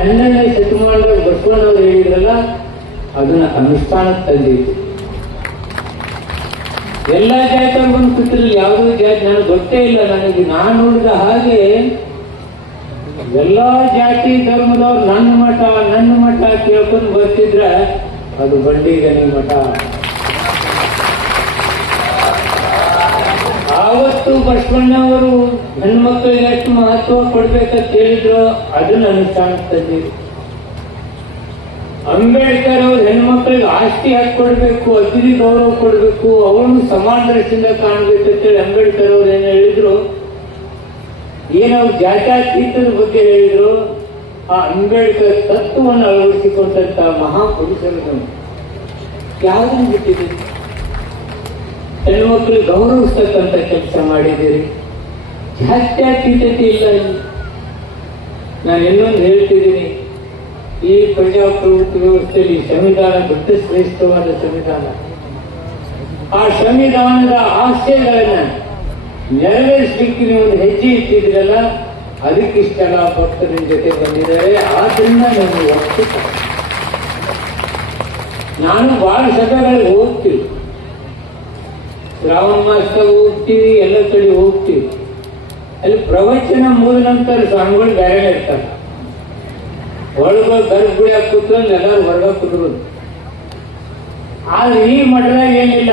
12ನೇ ಶತಮಾನದಾಗ ಬಸವಣ್ಣವ್ರು ಹೇಳಿದ್ರಲ್ಲ, ಅದನ್ನ ಅನುಷ್ಠಾನಕ್ಕೆ ತಂದಿತ್ತು. ಎಲ್ಲ ಜಾತಿಯವ್ರಿಗೂ ಕೂತಿರಲಿ, ಯಾವುದೇ ಜಾತಿ ನನಗೆ ಗೊತ್ತೇ ಇಲ್ಲ. ನನಗೆ ನಾನು ನೋಡಿದ ಹಾಗೆ ಎಲ್ಲಾ ಜಾತಿ ಧರ್ಮದವ್ರು ನನ್ನ ಮಠ ಕೇಳ್ಕೊಂಡು ಬರ್ತಿದ್ರ ಅದು ಬಂಡಿಗನಿ ಮಠ. ಆವತ್ತು ಬಸವಣ್ಣವರು ಹೆಣ್ಮಕ್ಳಿಗೆ ಎಷ್ಟು ಮಹತ್ವ ಕೊಡ್ಬೇಕಂತ ಹೇಳಿದ್ರು, ಅದನ್ನ ಅನುಷ್ಠಾನಕ್ಕೆ ತಂದಿದ್ರು. ಅಂಬೇಡ್ಕರ್ ಅವ್ರು ಹೆಣ್ಮಕ್ಳಿಗೆ ಆಸ್ತಿ ಹಾಕಿ ಕೊಡ್ಬೇಕು, ಅತಿಥಿ ಗೌರವ ಕೊಡ್ಬೇಕು, ಅವನು ಸಮಾನ ದೃಷ್ಟಿಯಿಂದ ಕಾಣ್ಬೇಕಂತೇಳಿ ಅಂಬೇಡ್ಕರ್ ಅವ್ರು ಏನ್ ಹೇಳಿದ್ರು, ಏನವ್ರು ಜಾತ್ಯಾತೀತದ ಬಗ್ಗೆ ಹೇಳಿದ್ರು. ಆ ಅಂಬೇಡ್ಕರ್ ತತ್ವವನ್ನು ಅಳವಡಿಸಿಕೊಂಡಂತ ಮಹಾಪುರುಷರು ಯಾವುದನ್ನು ಬಿಟ್ಟಿದ್ದೀರಿ? ಹೆಣ್ಮಕ್ಳಿಗೆ ಗೌರವಿಸ್ತಕ್ಕಂಥ ಕೆಲಸ ಮಾಡಿದ್ದೀರಿ. ಜಾತ್ಯಾತೀತತೆ ಇಲ್ಲ. ನಾನು ಇನ್ನೊಂದು ಹೇಳ್ತಿದ್ದೀನಿ, ಈ ಪ್ರಜಾಪ್ರಭುತ್ವ ವ್ಯವಸ್ಥೆಯಲ್ಲಿ ಸಂವಿಧಾನ ದೊಡ್ಡ ಶ್ರೇಷ್ಠವಾದ ಸಂವಿಧಾನ. ಆ ಸಂವಿಧಾನದ ಆಶಯಗಳನ್ನ ನೆರವೇರಿಸಲಿಕ್ಕೆ ನೀವು ಒಂದು ಹೆಜ್ಜೆ ಇಟ್ಟಿದ್ರಲ್ಲ, ಅದಕ್ಕಿಷ್ಟೆಲ್ಲ ಭಕ್ತರ ಜೊತೆ ಬಂದಿದ್ದಾರೆ. ಆದ್ರಿಂದ ನಾನು ಒತ್ತು. ನಾನು ಬಹಳ ಸಭೆಗಳಿಗೆ ಹೋಗ್ತೀವಿ, ಶ್ರಾವಣ ಮಾಸದಾಗ ಹೋಗ್ತೀವಿ, ಎಲ್ಲ ಕಡೆ ಹೋಗ್ತೀವಿ. ಅಲ್ಲಿ ಪ್ರವಚನ ಮುಗಿದ ನಂತರ ಸ್ವಾಮಿಗಳು ಬೇರೆ ಇರ್ತಾರೆ. ಒಳಗ ಗರ್ಭಗುಡಿ ಕೂತ್ಕೊಂಡು ಎಲ್ಲರೂ ಹೊರಗ ಕುದ್ರು. ಆದ್ರೆ ಈ ಮಠದಾಗ ಏನಿಲ್ಲ,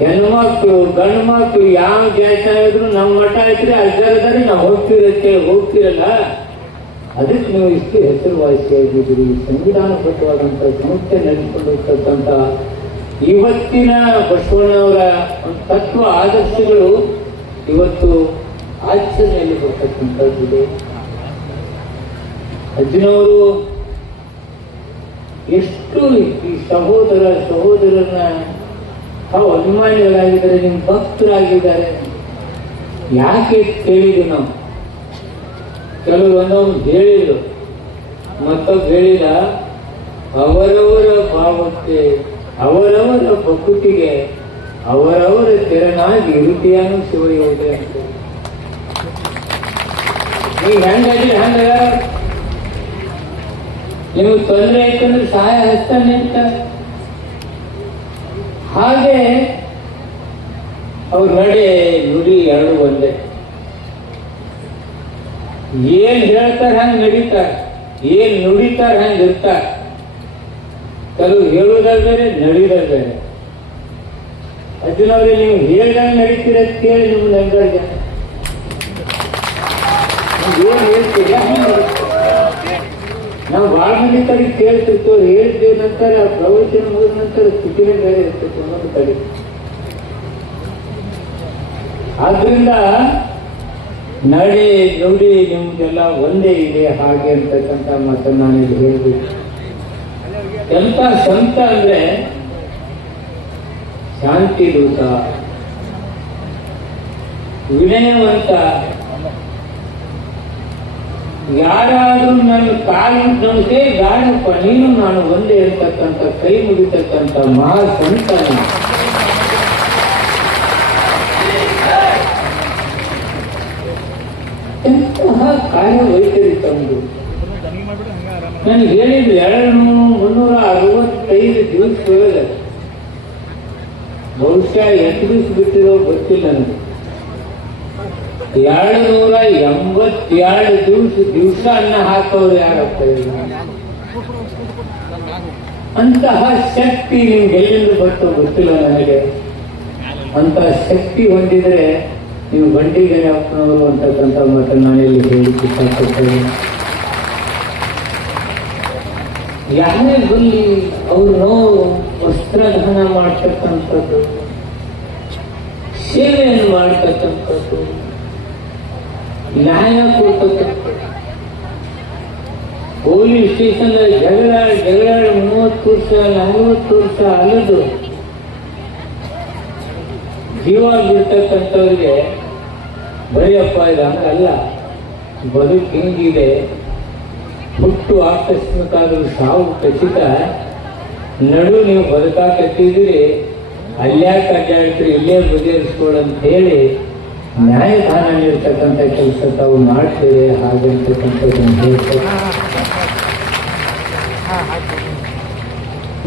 ಹೆಣ್ಮಕ್ಳು ಗಂಡು ಮಕ್ಳು ಯಾವ ಜಾತಿ ಇದ್ರು ನಮ್ಮ ಮಠ ಐತ್ರಿ, ಅಜ್ಜರದಾರಿ ನಾವು ಹೋಗ್ತಿರಲ್ಲ. ಅದಕ್ಕೆ ನೀವು ಇಷ್ಟು ಹೆಸರುವಾಸಿಯಾಗಿದ್ದೀರಿ. ಸಂವಿಧಾನಬದ್ಧವಾದಂಥ ಸಂಸ್ಥೆ ನಡೆಸಿಕೊಂಡು ಹೋಗ್ತಕ್ಕಂಥ ಇವತ್ತಿನ ಬಸವಣ್ಣವರ ತತ್ವ ಆದರ್ಶಗಳು ಇವತ್ತು ಆಚರಣೆಯಲ್ಲಿ ಬರ್ತಕ್ಕಂಥದ್ದಿದೆ. ಅಜ್ಜನವರು ಎಷ್ಟು ಈ ಸಹೋದರರನ್ನ ತಾವು ಅಭಿಮಾನಿಗಳಾಗಿದ್ದಾರೆ, ನಿಮ್ಮ ಭಕ್ತರಾಗಿದ್ದಾರೆ. ಯಾಕೆ ಕೇಳಿದ್ವಿ ನಾವು? ಕೆಲವರು ಒಂದೊಂದು ಹೇಳಿದ್ರು, ಮತ್ತೊಬ್ಬ ಹೇಳಿದ, ಅವರವರ ಭಾವಕ್ಕೆ, ಅವರವರ ಪ್ರಕೃತಿಗೆ ಅವರವರ ತೆರನಾಗಿ ಇರುತ್ತೆಯನ್ನು ಶಿವಯೋಗ ಅಂತ. ನೀವು ಹೆಂಗಾಗಿ ಹಂಗ ನಿಮಗೆ ತೊಂದರೆ ಆಯ್ತಂದ್ರೆ ಸಹಾಯ ಹಸ್ತಾನೆ ಅಂತ. ಹಾಗೆ ಅವ್ರ ನಡೆ ನುಡಿ ಎರಡು ಒಂದೇ. ಏನ್ ಹೇಳ್ತಾರ ಹಂಗ ನಡೀತಾರ, ಏನ್ ನುಡಿತಾರ ಹಂಗ ಇರ್ತಾರ. ಕೆಲವು ಹೇಳುವುದಾಗ ಬೇರೆ, ನಡೀದಾಗ ಬೇರೆ. ಅಜ್ಜನವ್ರಿಗೆ ನೀವು ಹೇಳ್ದಂಗೆ ನಡೀತೀರ ಕೇಳಿ ನಿಮ್ಗೆ ನಂಗಾಗ ಏನ್ ಹೇಳ್ತೀರ. ನಾವು ಬಹಳ ಮಂದಿ ಕಡೆ ಕೇಳ್ತಿರ್ತೇವೆ, ಹೇಳಿದ್ದೇವೆ ನಂತರ ಪ್ರವಚನ ಮುಗಿದ ನಂತರ ಸ್ಥಿತಿನೇ ಬೇರೆ ಇರ್ತೈತೆ ಒಂದೊಂದು ಕಡೆ. ಆದ್ರಿಂದ ನಡೆ ನುಡಿ ನಿಮ್ಗೆಲ್ಲ ಒಂದೇ ಇದೆ ಹಾಗೆ ಅಂತಕ್ಕಂಥ ಮಾತನ್ನು ನಾನಿಲ್ಲಿ ಹೇಳ್ಬೇಕು. ಎಂತ ಸಂತ ಅಂದ್ರೆ ಶಾಂತಿ ದೂತ, ವಿನಯವಂತ. ಯಾರಾದ್ರೂ ನನ್ನ ಕಾಲು ನಮಗೆ ಗಾಡಪ್ಪ ನೀನು ನಾನು ಒಂದೇ ಇರ್ತಕ್ಕಂಥ ಕೈ ಮುಗಿತಕ್ಕಂಥ ಮಹಾ ಸಂತ. ಎಂತಹ ಕಾರ್ಯವೈಖರಿ ತಂದು ನಾನು ಹೇಳಿದ್ದು 365 ದಿವಸದೊಳಗೆ ಬಹುಶಃ ಎಷ್ಟು ದಿವಸ ಬಿಟ್ಟಿರೋ ಗೊತ್ತಿಲ್ಲ ನನಗೆ. 282 ದಿವಸ ಅನ್ನ ಹಾಕೋರು ಯಾರಪ್ಪ? ಅಂತಹ ಶಕ್ತಿ ನಿಮ್ಗೆ ಎಲ್ಲಿಂದ ಬರ್ತೋ ಗೊತ್ತಿಲ್ಲ ನನಗೆ. ಅಂತಹ ಶಕ್ತಿ ಹೊಂದಿದ್ರೆ ನೀವು ಬಂಡಿಗನಿ ಅಪ್ಪನವರು ಅಂತಕ್ಕಂಥ ಮಾತನ್ನು ನಾನೆಲ್ಲಿ ಹೇಳಿಕ್ಕೆ ಇಷ್ಟಪಡ್ತೇನೆ. ಯಾರೇ ಬರಲಿ ಅವರು ವಸ್ತ್ರದಾನ ಮಾಡ್ತಕ್ಕಂಥದ್ದು, ಸೇವೆಯನ್ನು ಮಾಡ್ತಕ್ಕಂಥದ್ದು, ನ್ಯಾಯ ಕೊಡ್ತಕ್ಕಂಥದ್ದು. ಪೊಲೀಸ್ ಸ್ಟೇಷನ್ ಜಗಳ 30 ವರ್ಷ 40 ವರ್ಷ ಅಲ್ಲದು ಜೀವ ಬಿಡ್ತಕ್ಕಂಥವ್ರಿಗೆ ಬರೆಯಪ್ಪ ಇದು ಹಂಗಲ್ಲ, ಬದುಕು ಹಿಂಗಿದೆ, ಹುಟ್ಟು ಆಕಸ್ಮಿಕ ಆದರೂ ಸಾವು ಖಚಿತ, ನಡು ನೀವು ಬದುಕಾಕತ್ತಿದ್ದೀರಿ, ಅಲ್ಯಾಕೆ ಅಡ್ಡಾಡ್ತೀರಿ, ಇಲ್ಲೇ ಬಗೆಹರಿಸ್ಕೊಳ್ಳಂತ ಹೇಳಿ ನ್ಯಾಯದಾನ ನೀಡ್ತಕ್ಕಂಥ ಕೆಲಸ ತಾವು ಮಾಡ್ತೀರಿ. ಹಾಗೆ ಅಂತಕ್ಕಂಥದ್ದನ್ನು ಹೇಳ್ತಾರೆ.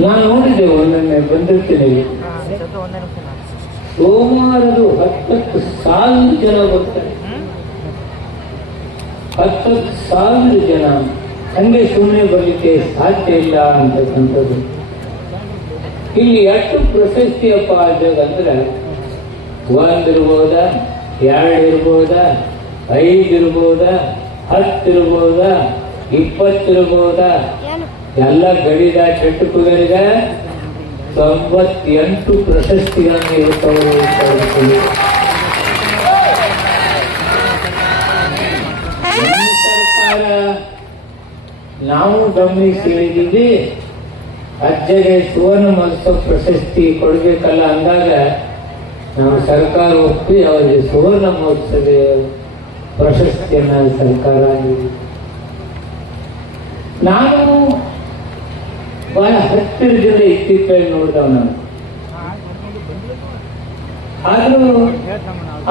ನಾನು ನೋಡಿದ್ದೆ, ಒಮ್ಮೊಮ್ಮೆ ಬಂದಿರ್ತೀನಿ. ಸೋಮವಾರದು 10,000 ಜನ ಬರ್ತಾರೆ. 10,000 ಜನ ಹಂಗೆ ಸುಮ್ಮನೆ ಬರಲಿಕ್ಕೆ ಸಾಧ್ಯ ಇಲ್ಲ ಅಂತಕ್ಕಂಥದ್ದು. ಇಲ್ಲಿ ಎಷ್ಟು ಪ್ರಶಸ್ತಿಯಪ್ಪ ಅಂದ್ರೆ 1 ಇರ್ಬೋದಾ, 2 ಇರ್ಬೋದಾ, 5 ಇರ್ಬೋದಾ, 10 ಇರ್ಬೋದಾ, 20 ಇರ್ಬೋದಾ, ಎಲ್ಲ ಗಡಿದ ಚೆಟ್ಟು ಕುದುರೆಗ 98 ಪ್ರಶಸ್ತಿಗಳನ್ನು ಇರುತ್ತವೆ. ಸರ್ಕಾರ ನಾವು ಗಮನಿಸಿ ಹೇಳಿದ್ದೀವಿ, ಅಜ್ಜಗೆ ಸುವರ್ಣ ಮಹೋತ್ಸವ ಪ್ರಶಸ್ತಿ ಕೊಡಬೇಕಲ್ಲ ಅಂದಾಗ ನಾವು ಸರ್ಕಾರ ಒಪ್ಪಿ ಅವರಿಗೆ ಸುವರ್ಣ ಮಹೋತ್ಸವ ಪ್ರಶಸ್ತಿಯನ್ನ ಸರ್ಕಾರ ನೀಡಿದೆ. ನಾನು ಬಹಳ ಹತ್ತಿರದಿಂದ ಇತ್ತೀಚೆಗೆ ನೋಡಿದವ ನಾನು. ಆದರೂ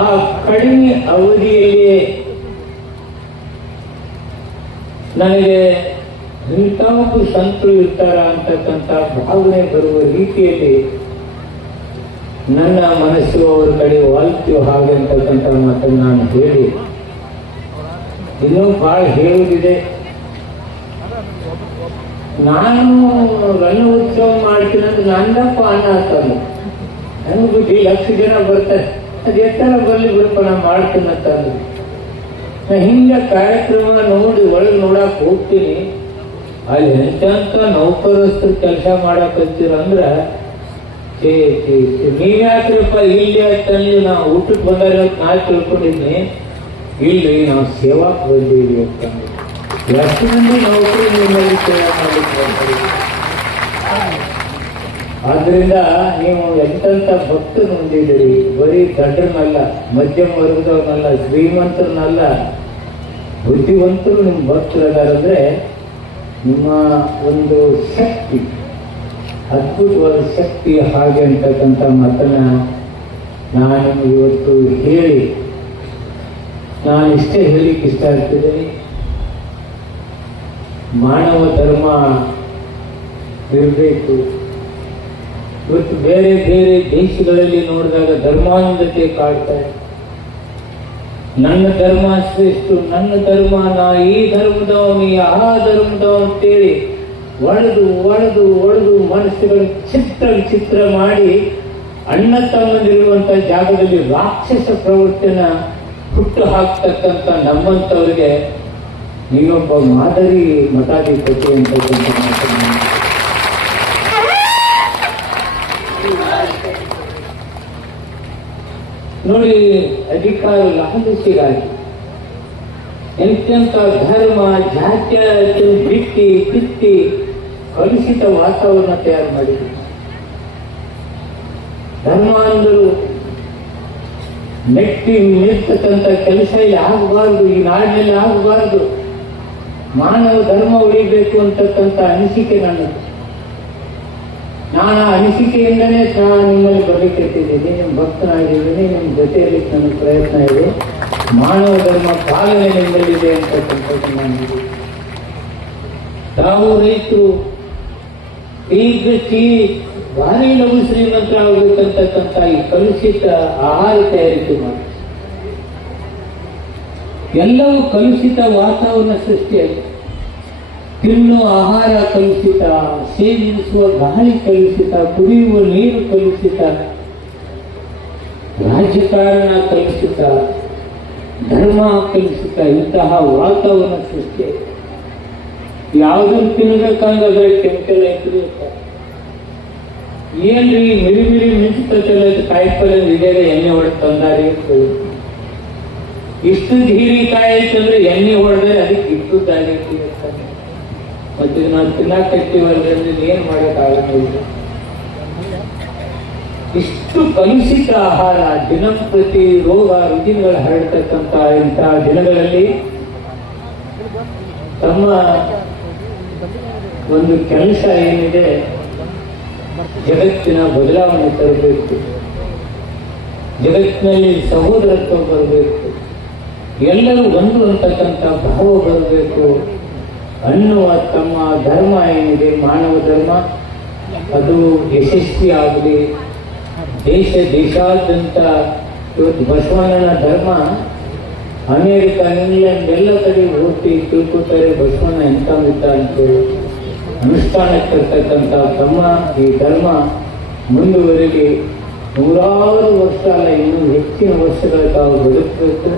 ಆ ಕಡಿಮೆ ಅವಧಿಯಲ್ಲಿ ನನಗೆ ಇಂಥವು ಸಂತರು ಇರ್ತಾರ ಅಂತಕ್ಕಂಥ ಭಾವನೆ ಬರುವ ರೀತಿಯಲ್ಲಿ ನನ್ನ ಮನಸ್ಸು ಅವರ ಕಡೆ ವಾಲ್ತೀವಿ ಹಾಗೆ ಅಂತಕ್ಕಂಥ ಮಾತನ್ನು ನಾನು ಹೇಳಿ, ಇನ್ನೂ ಬಹಳ ಹೇಳುವುದಿದೆ. ನಾನು ರಣೋತ್ಸವ ಮಾಡ್ತೀನಿ ಅಂದ್ರೆ ನನ್ನಪ್ಪ ಅನ್ನ ಹಾಕಲ್ಲ, ನನಗೆ ಬಿಟ್ಟು 1,00,000 ಜನ ಬರ್ತಾರೆ, ಅದು ಎತ್ತರ ಬರಲಿ ಬಿಡಪ್ಪ ನಾನು ಮಾಡ್ತೀನಿ ಅಂತಂದ್ರೆ ನಾ ಹಿಂಗ ಕಾರ್ಯಕ್ರಮ ನೋಡಿ ಒಳಗೆ ನೋಡಕ್ ಹೋಗ್ತೀನಿ. ಅಲ್ಲಿ ಎಂತ ನೌಕರಸ್ಥರು ಕೆಲಸ ಮಾಡಕ್ ಹಚ್ಚಿರ ಅಂದ್ರ ನೀವ್ಯಾಕ್ರಪ್ಪ ಇಲ್ಲಿ ಅಂತಂದ್ರೆ ನಾವು ಊಟಕ್ಕೆ ಬಂದಾಗ ನಾ ತಿಳ್ಕೊಂಡಿದ್ನಿ, ಇಲ್ಲಿ ನಾವು ಸೇವಾಕ್ ಬಂದೀವಿ ಅಂತಂದ್ರೆ ಎಷ್ಟು ಮಂದಿ ನೌಕರಿ ನಿಮ್ಮಲ್ಲಿ ಸೇವಾ ಮಾಡ್ಲಿಕ್ಕೆ ಬರ್ತಾರೆ. ಆದ್ರಿಂದ ನೀವು ಎಂತೆಂಥ ಭಕ್ತರು ಹೊಂದಿದ್ದೀರಿ, ಬರೀ ದಡ್ಡರನ್ನಲ್ಲ, ಮಧ್ಯಮ ವರ್ಗದವ್ರನ್ನಲ್ಲ, ಶ್ರೀಮಂತರನ್ನಲ್ಲ, ಬುದ್ಧಿವಂತರು ನಿಮ್ಮ ಭಕ್ತರದಾರಂದ್ರೆ ನಿಮ್ಮ ಒಂದು ಶಕ್ತಿ, ಅದ್ಭುತವಾದ ಶಕ್ತಿ ಹಾಗೆ ಅಂತಕ್ಕಂಥ ಮಾತನ್ನ ನಾನು ಇವತ್ತು ಹೇಳಿ ನಾನು ಇಷ್ಟೇ ಹೇಳಿಕ್ಕೆ ಇಷ್ಟ ಆಗ್ತಿದ್ದೀನಿ. ಮಾನವ ಧರ್ಮ ಇರಬೇಕು. ಇವತ್ತು ಬೇರೆ ಬೇರೆ ದೇಶಗಳಲ್ಲಿ ನೋಡಿದಾಗ ಧರ್ಮಾಂಧತೆ ಕಾಡ್ತಾರೆ. ನನ್ನ ಧರ್ಮ ಶ್ರೇಷ್ಠ, ನನ್ನ ಧರ್ಮ, ನಾ ಈ ಧರ್ಮದವನು, ಆ ಧರ್ಮದವ ಅಂತೇಳಿ ಒಡೆದು ಒಡೆದು ಒಡೆದು ಮನಸ್ಸುಗಳು ಚಿತ್ರ ಮಾಡಿ ಅಣ್ಣ ತಮ್ಮಂದಿರುವಂತ ಜಾಗದಲ್ಲಿ ರಾಕ್ಷಸ ಪ್ರವೃತ್ತಿಯನ್ನ ಹುಟ್ಟು ಹಾಕ್ತಕ್ಕಂಥ ನಮ್ಮಂಥವ್ರಿಗೆ ನೀವೊಬ್ಬ ಮಾದರಿ ಮತಾಧಿಪತಿ ಅಂತಕ್ಕಂಥ ಮಾತನ್ನು ನೋಡಿ. ಅಧಿಕಾರ ಲಾಲಸಿಗಾಗಿ ಎಂತೆಂಥ ಧರ್ಮ ಜಾತ್ಯ ಬಿಟ್ಟಿ ಕಿತ್ತಿ ಕಲುಷಿತ ವಾತಾವರಣ ತಯಾರು ಮಾಡಿದ್ರು. ಧರ್ಮಾಂಧರು ನೆಟ್ಟಿ ನಿಲ್ತಕ್ಕಂಥ ಕೆಲಸ ಇಲ್ಲಿ ಆಗಬಾರ್ದು, ಈ ನಾಡಿನಲ್ಲಿ ಆಗಬಾರ್ದು, ಮಾನವ ಧರ್ಮ ಉಳಿಬೇಕು ಅಂತಕ್ಕಂಥ ಅನಿಸಿಕೆ ನನ್ನದು. ನಾನು ಆ ಅನಿಸಿಕೆಯಿಂದನೇ ನಿಮ್ಮಲ್ಲಿ ಬರಲಿಕ್ಕೆತ್ತಿದ್ದೀನಿ, ನಿಮ್ಮ ಭಕ್ತನಾಗಿದ್ದೀನಿ, ನಿಮ್ಮ ಜೊತೆಯಲ್ಲಿ ನನ್ನ ಪ್ರಯತ್ನ ಇದೆ. ಮಾನವ ಧರ್ಮ ಪಾಲನೆ ನಿಮ್ಮಲ್ಲಿದೆ ಅಂತಕ್ಕಂಥದ್ದು ನಾನು. ತಾವು ರೈತರು ಈ ಭಾರಿ ಲಘು ಶ್ರೀಮಂತರಾಗಬೇಕಂತಕ್ಕಂಥ ಈ ಕಲುಷಿತ ಆಹಾರ ತಯಾರಿಕೆ ಮಾಡಿ ಎಲ್ಲವೂ ಕಲುಷಿತ ವಾತಾವರಣ ಸೃಷ್ಟಿಯಾಗಿದೆ. ತಿನ್ನುವ ಆಹಾರ ಕಲುಷಿತ, ಸೇವಿಸುವ ಗಾಳಿ ಕಲುಷಿತ, ಕುಡಿಯುವ ನೀರು ಕಲುಷಿತ, ರಾಜಕಾರಣ ಕಲುಷಿತ, ಧರ್ಮ ಕಲುಷಿತ, ಇಂತಹ ವಾತಾವರಣ ಸೃಷ್ಟಿಯಾಗಿದೆ. ಯಾವುದನ್ನು ತಿನ್ಬೇಕಂದ್ರೆ ಕೆಮಿಕಲ್ ಇರ್ತಾರೆ. ಏನ್ರಿ ಮಿರಿ ಮಿಂಚುತ್ತಲ್ಲ, ಕಾಯಿಪಲ್ಯ ಇದೆ, ಎಣ್ಣೆ ಹೊಡೆದು ತಂದಾರಿ. ಇಷ್ಟು ಹೀರಿಕಾಯಿ ಆಯ್ತಂದ್ರೆ ಎಣ್ಣೆ ಹೊಡೆದ್ರೆ ಅದಕ್ಕೆ ಇಟ್ಟುದಾಗಿರ್ತಾರೆ. ಮತ್ತೆ ನಾವು ತಿನ್ನಕತ್ತೀವಲ್ರಿ, ಏನ್ ಮಾಡೋಕ್ಕಾಗಲ್ಲ. ಇಷ್ಟು ಕಲುಷಿತ ಆಹಾರ, ದಿನಂಪ್ರತಿ ರೋಗ ರುಜಿನಗಳು ಹರಡ್ತಕ್ಕಂಥ ಇಂತಹ ದಿನಗಳಲ್ಲಿ ತಮ್ಮ ಒಂದು ಕೆಲಸ ಏನಿದೆ, ಜಗತ್ತಿನ ಬದಲಾವಣೆ ತರಬೇಕು, ಜಗತ್ತಿನಲ್ಲಿ ಸಹೋದರತ್ವ ಬರಬೇಕು, ಎಲ್ಲರೂ ಒಂದು ಅಂತಕ್ಕಂಥ ಭಾವ ಬರಬೇಕು ಅನ್ನುವ ತಮ್ಮ ಧರ್ಮ ಏನಿದೆ, ಮಾನವ ಧರ್ಮ, ಅದು ಯಶಸ್ವಿ ಆಗಲಿ. ದೇಶಾದ್ಯಂತ ಇವತ್ತು ಬಸವಣ್ಣನ ಧರ್ಮ ಅಮೇರಿಕ, ಇಂಗ್ಲೆಂಡ್ ಎಲ್ಲ ಕಡೆ ಹೋಗಿ ತಿಳ್ಕೊತಾರೆ ಬಸವಣ್ಣ ಎಂತ ಅಂತೇಳಿ. ಅನುಷ್ಠಾನಕ್ಕೆ ತರ್ತಕ್ಕಂಥ ತಮ್ಮ ಈ ಧರ್ಮ ಮುಂದುವರೆಗೆ ನೂರಾರು ವರ್ಷ ಅಲ್ಲ, ಇನ್ನೂ ಹೆಚ್ಚಿನ ವರ್ಷಗಳ ತಾವು ಬದುಕಬೇಕು.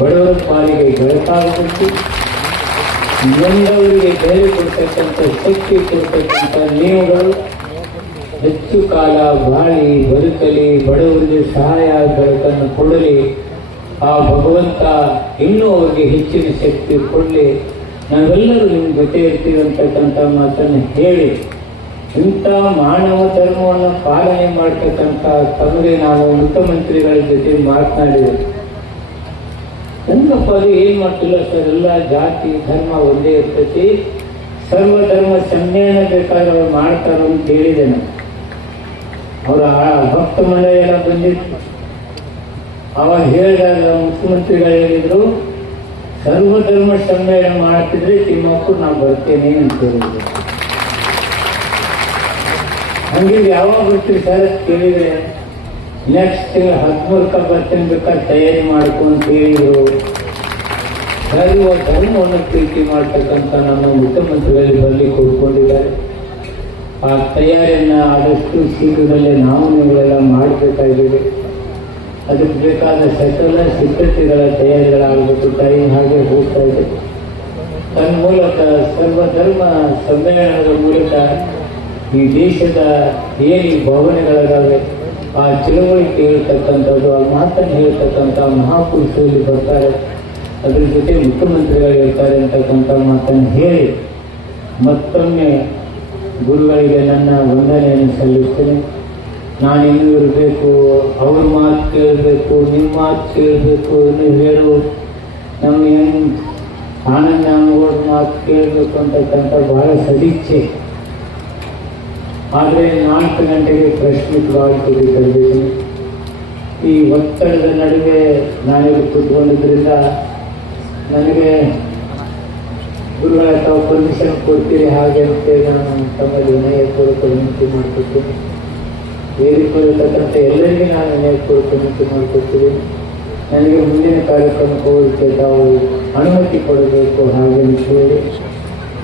ಬಡವರ ಪಾಲಿಗೆ ಬೆಳಕಾಗಬೇಕು. ನೊಂದವರಿಗೆ ಧೈರ್ಯ ಕೊಡ್ತಕ್ಕಂಥ ಶಕ್ತಿ ಕೊಡ್ತಕ್ಕಂಥ ನೀವುಗಳು ಹೆಚ್ಚು ಕಾಲ ಬಾಳಿ ಬದುಕಲಿ, ಬಡವರಿಗೆ ಸಹಾಯ ಬೆಳಕನ್ನು ಕೊಡಲಿ. ಆ ಭಗವಂತ ಇನ್ನೂ ಅವರಿಗೆ ಹೆಚ್ಚಿನ ಶಕ್ತಿ ಕೊಡಲಿ. ನಾವೆಲ್ಲರೂ ನಿಮ್ಮ ಜೊತೆ ಇರ್ತೀವಿ ಅಂತಕ್ಕಂಥ ಮಾತನ್ನು ಹೇಳಿ, ಇಂಥ ಮಾನವ ಧರ್ಮವನ್ನು ಪಾಲನೆ ಮಾಡ್ತಕ್ಕಂಥ ತಮಗೆ ನಾವು ಮುಖ್ಯಮಂತ್ರಿಗಳ ಜೊತೆ ಮಾತನಾಡಿದೆ. ಹೆಂಗಪ್ಪ ಅದು ಏನು ಮಾಡ್ತಿಲ್ಲ ಸರ್, ಎಲ್ಲ ಜಾತಿ ಧರ್ಮ ಒಂದೇ ಇರ್ತೈತಿ, ಸರ್ವಧರ್ಮ ಸಮ್ಮೇಳನ ಬೇಕಾದ್ರೆ ಅವ್ರು ಮಾಡ್ತಾರೋ ಅಂತ ಹೇಳಿದೆ. ನಾನು ಅವರ ಭಕ್ತ ಮಂಡಳಿ ಎಲ್ಲ ಬಂದಿತ್ತು. ಅವಾಗ ಹೇಳಿದಾಗ ಮುಖ್ಯಮಂತ್ರಿಗಳು ಹೇಳಿದ್ರು, ಸರ್ವಧರ್ಮ ಸಮ್ಮೇಳನ ಮಾಡ್ತಿದ್ರೆ ತಿಮ್ಮಕ್ಕೂ ನಾವು ಬರ್ತೇನೆ ಅಂತ ಹೇಳಿದ್ರು. ಹಂಗೆ ಯಾವಾಗ ಬರ್ತೀವಿ ಸರ್ ಕೇಳಿದ್ರೆ, ನೆಕ್ಸ್ಟ್ ತಿಂಗಳು 13ಕ್ಕೆ ಬರ್ತೀನಿ ಬೇಕಾದ್ರೆ ತಯಾರಿ ಮಾಡ್ಕೊಂತ ಹೇಳಿದ್ರು. ಸರ್ವ ಧರ್ಮವನ್ನು ಪ್ರೀತಿ ಮಾಡ್ತಕ್ಕಂಥ ನಮ್ಮ ಮುಖ್ಯಮಂತ್ರಿಗಳಲ್ಲಿ ಬರಲಿ ಕೊಡ್ಕೊಂಡಿದ್ದಾರೆ. ಆ ತಯಾರಿಯನ್ನು ಆದಷ್ಟು ಶೀಘ್ರದಲ್ಲೇ ನಾವು ನೀವೆಲ್ಲ ಮಾಡಬೇಕಾಗಿದೆ. ಅದಕ್ಕೆ ಬೇಕಾದ ಸಕಲ ಸಿದ್ಧತೆಗಳ ತಯಾರಿಗಳಾಗಬೇಕು. ಟೈಮ್ ಹಾಗೆ ಹೋಗ್ತಾ ಇದೆ. ತನ್ಮೂಲಕ ಸರ್ವಧರ್ಮ ಸಮ್ಮೇಳನದ ಮೂಲಕ ಈ ದೇಶದ ಏನು ಭಾವನೆಗಳಿದ್ದಾವೆ ಆ ತಿಳುವಳಿಕೆ ಹೇಳ್ತಕ್ಕಂಥದ್ದು, ಆ ಮಾತನ್ನು ಹೇಳ್ತಕ್ಕಂಥ ಮಹಾಪುರುಷರಲ್ಲಿ ಬರ್ತಾರೆ. ಅದ್ರ ಜೊತೆ ಮುಖ್ಯಮಂತ್ರಿಗಳು ಹೇಳ್ತಾರೆ ಅಂತಕ್ಕಂಥ ಮಾತನ್ನು ಹೇಳಿ ಮತ್ತೊಮ್ಮೆ ಗುರುಗಳಿಗೆ ನನ್ನ ವಂದನೆಯನ್ನು ಸಲ್ಲಿಸ್ತೇನೆ. ನಾನಿನ್ನೂ ಇರಬೇಕು, ಅವ್ರ ಮಾತು ಕೇಳಬೇಕು, ನಿಮ್ಮ ಮಾತು ಕೇಳಬೇಕು, ನೀವು ಹೇಳು ನಮ್ಗೆ ಏನು ಆನಂದ ಅವ್ರ ಮಾತು ಕೇಳಬೇಕು ಅಂತಕ್ಕಂಥ ಬಹಳ ಸದಿಚ್ಛೆ. ಆದರೆ 4 ಗಂಟೆಗೆ ಪ್ರೆಸ್ ಮೀಟ್ ಕರೆದಿದ್ದೀನಿ. ಈ ಒತ್ತಡದ ನಡುವೆ ನಾನಿಲ್ಲಿ ಕೂತ್ಕೊಂಡಿದ್ದರಿಂದ ನನಗೆ ಗುರುಗಳ ತಾವು ಪರ್ಮಿಷನ್ ಕೊಡ್ತೀರಿ ಹಾಗೆ ಅಂತೇಳಿ ನಾನು ತಮ್ಮಲ್ಲಿ ವಿನಯಪೂರ್ವಕ ವಿನಂತಿ ಮಾಡ್ಕೊತೀನಿ. ವೇದಿಕೆಯಲ್ಲಿರ್ತಕ್ಕಂಥ ಎಲ್ಲರಿಗೂ ನಾನು ವಿನಯಪೂರ್ವಕ ವಿನಂತಿ ಮಾಡ್ಕೊಡ್ತೀನಿ. ನನಗೆ ಮುಂದಿನ ಕಾರ್ಯಕ್ರಮಕ್ಕೆ ಹೋಗಲಿಕ್ಕೆ ತಾವು ಅನುಮತಿ ಕೊಡಬೇಕು ಹಾಗೆ ಅಂತೇಳಿ.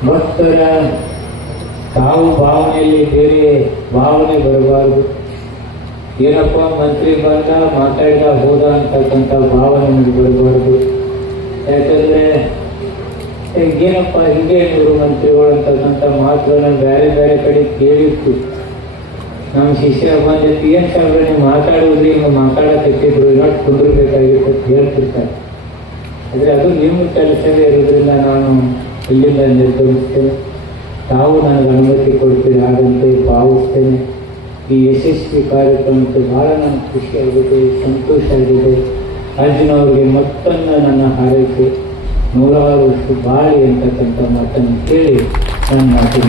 ಭಕ್ತರ ತಾವು ಭಾವನೆಯಲ್ಲಿ ಬೇರೆ ಭಾವನೆ ಬರಬಾರದು. ಏನಪ್ಪ ಮಂತ್ರಿ ಬಂದ ಮಾತಾಡಿದ ಹೋದ ಅಂತಕ್ಕಂಥ ಭಾವನೆ ನಮಗೆ ಬರಬಾರ್ದು. ಯಾಕಂದರೆ ಏನಪ್ಪ ಹಿಂಗೆ ಇವರು ಮಂತ್ರಿಗಳು ಅಂತಕ್ಕಂಥ ಮಾತುಗಳನ್ನ ಬೇರೆ ಬೇರೆ ಕಡೆ ಕೇಳಿತ್ತು. ನಮ್ಮ ಶಿಷ್ಯರ ಬಂದಿತ್ತು, ಏನು ಸಾಹೇಬ್ರೆ ನೀವು ಮಾತಾಡೋದ್ರಿ, ಹಿಂಗೆ ಮಾತಾಡಕತ್ತಿದ್ರು, ಇನ್ನೊಟ್ಟು ಕುಂದಿರ್ಬೇಕಾಗಿತ್ತು ಅಂತ ಹೇಳ್ತಿರ್ತಾರೆ. ಆದರೆ ಅದು ನಿಮ್ಮ ಕೆಲಸವೇ ಇರೋದ್ರಿಂದ ನಾನು ಇಲ್ಲಿಂದ ನಿರ್ಗಮಿಸ್ತೇನೆ. ತಾವು ನನಗೆ ಅನುಮತಿ ಕೊಡ್ತೀರಿ ಹಾಗಂತೆ ಭಾವಿಸ್ತೇನೆ. ಈ ಯಶಸ್ವಿ ಕಾರ್ಯಕ್ರಮಕ್ಕೆ ಭಾಳ ನನಗೆ ಖುಷಿಯಾಗಿದೆ, ಸಂತೋಷ ಆಗಿದೆ. ಅರ್ಜುನವ್ರಿಗೆ ಮತ್ತೊಂದು ನನ್ನ ಹಾರೈಕೆ 100 ವರ್ಷ ಬಾಳಿ ಅಂತಕ್ಕಂಥ ಮಾತನ್ನು ಕೇಳಿ ನನ್ನ ಮಾತು